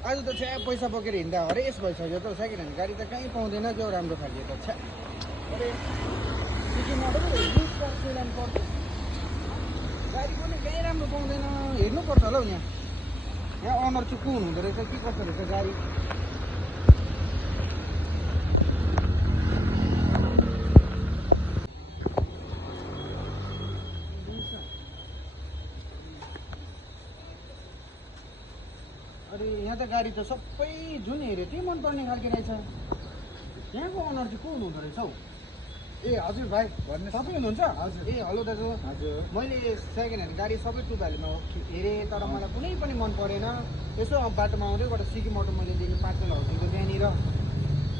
आज त छ्या पैसा बोकेर हिँड्दा हरेस भइसक्यो त सेकेन्ड ह्यान्ड गाडी त कहीँ पाउँदैन क्या राम्रो खाले त छ्या अरे सिक्किममा पनि पर्छ गाडी पनि कहीँ राम्रो पाउँदैन हेर्नुपर्छ होला हौ यहाँ अनर चाहिँ को हुँदो रहेछ के कस्तो रहेछ गाडी अरे यहाँ त गाडी त सबै जुन हेऱ्यो त्यही मनपर्ने खालको रहेछ यहाँको अनर चाहिँ को हुनुहुँदो रहेछ हौ ए हजुर भाइ भन्नु तपाईँ हुनुहुन्छ हजुर ए हेलो दाजु हजुर मैले सेकेन्ड ह्यान्ड गाडी सबै टु भ्यालीमा हेरेँ तर मलाई कुनै पनि मन परेन यसो अब बाटोमा आउँदै एउटा सिक्किम अटो मैले दिनु 5 माइल हाउसिङको त्यहाँनिर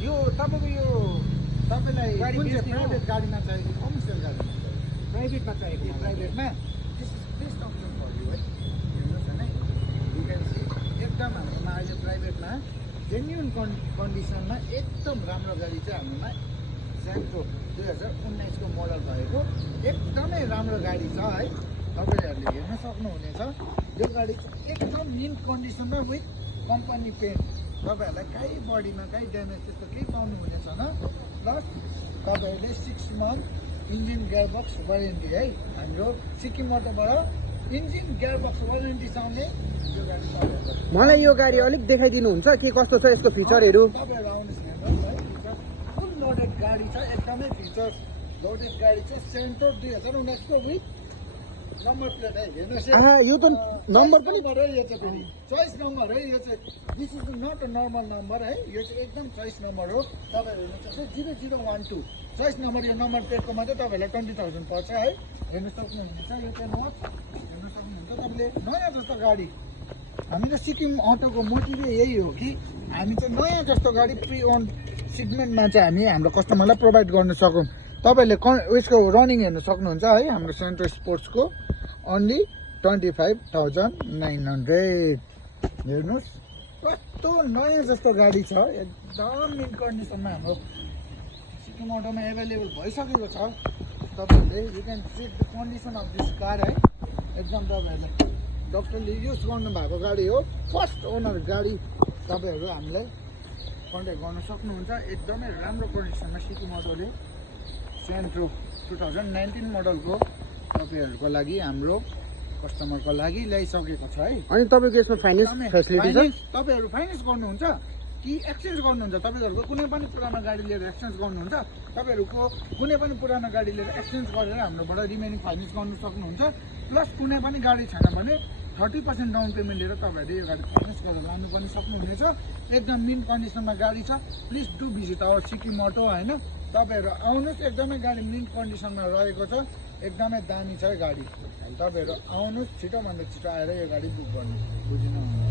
यो तपाईँको यो तपाईँलाई गाडी प्राइभेट गाडीमा चाहिएको कमर्सियल गाडी प्राइभेटमा चाहिएको प्राइभेटमा बेस्ट अप्सन पर्यो है हेर्नुहोस् होइन यु क्यान सी एकदम हाम्रोमा अहिले प्राइभेटमा जेन्युन कन्डिसनमा एकदम राम्रो गाडी चाहिँ हाम्रोमा सेन्ट्रो 2019 को मोडल भएको एकदमै राम्रो गाडी छ है तपाईँहरूले हेर्न सक्नुहुनेछ यो गाडी चाहिँ एकदम मिन कन्डिसनमा विथ कम्पनी पेन्ट तपाईँहरूलाई कहीँ बडीमा कहीँ ड्यामेज त्यस्तो केही पाउनु हुने छैन प्लस तपाईँहरूले 6 मन्थ इन्जिन गियरबक्स वारेन्टी है हाम्रो सिक्किम अटोबाट इन्जिन गियरबक्स वारेन्टी छ आउने यो गाडी तपाईँहरूलाई मलाई यो गाडी अलिक देखाइदिनुहुन्छ के कस्तो छ यसको फिचरहरू तपाईँहरू आउनुहोस् हेर्नुहोस् है फुल लोडेड गाडी छ एकदमै फिचर्स लोडेड गाडी छ सेन्ट्रो 2019 को विथ नम्बर प्लेट है हेर्नुहोस् यो त नम्बर पनि है यो चाहिँ फेरि चोइस नम्बर है यो चाहिँ this is not a normal number है यो चाहिँ एकदम चोइस नम्बर हो तपाईँहरू हेर्नुहुन्छ 0012 चोइस नम्बर यो नम्बर प्लेटको मात्रै तपाईँहरूलाई 20,000 पर्छ है हेर्नु सक्नुहुनेछ यो चाहिँ नोट हेर्नु सक्नुहुन्छ तपाईँले नयाँ जस्तो गाडी हामी त सिक्किम अटोको मोटिभै यही हो कि हामी चाहिँ नयाँ जस्तो गाडी प्री ओन सिगमेन्टमा चाहिँ हामी हाम्रो कस्टमरलाई प्रोभाइड गर्न सकौँ तपाईँहरूले उयसको रनिङ हेर्नु सक्नुहुन्छ है हाम्रो सेन्ट्रो स्पोर्ट्सको ओन्ली 25,900 हेर्नुहोस् कस्तो नयाँ जस्तो गाडी छ एकदम मिन कन्डिसनमा हाम्रो सिक्किम अटोमा एभाइलेबल भइसकेको छ तपाईँहरूले you can check the condition of this car है एकदम तपाईँहरूले डक्टरले युज गर्नुभएको गाडी हो फर्स्ट ओनर गाडी तपाईँहरू हामीलाई कन्ट्याक्ट गर्न सक्नुहुन्छ एकदमै राम्रो कन्डिसनमा सिक्किम अटोले सेन्ट्रो 2019 मोडलको तपाईँहरूको लागि हाम्रो कस्टमरको लागि ल्याइसकेको छ है अनि तपाईँको यसमा फाइनेन्स फेसिलिटी छ तपाईँहरू फाइनेन्स गर्नुहुन्छ कि एक्सचेन्ज गर्नुहुन्छ तपाईँहरूको कुनै पनि पुरानो गाडी लिएर एक्सचेन्ज गर्नुहुन्छ तपाईँहरूको कुनै पनि पुरानो गाडी लिएर एक्सचेन्ज गरेर हाम्रोबाट रिमेनिङ फाइनेन्स गर्नु सक्नुहुन्छ प्लस कुनै पनि गाडी छैन भने 30% डाउन पेमेन्ट लिएर तपाईँहरूले यो गाडी फाइनेन्स गरेर लानु पनि सक्नुहुनेछ एकदम मिन कन्डिसनमा गाडी छ please do visit our Sikkim auto होइन तपाईँहरू आउनुहोस् एकदमै गाडी मिन कन्डिसनमा रहेको छ एकदमै दामी छ गाडी तपाईँहरू आउनुहोस् छिटोभन्दा छिटो आएर यो गाडी बुक गर्नुहोस् बुझ्नु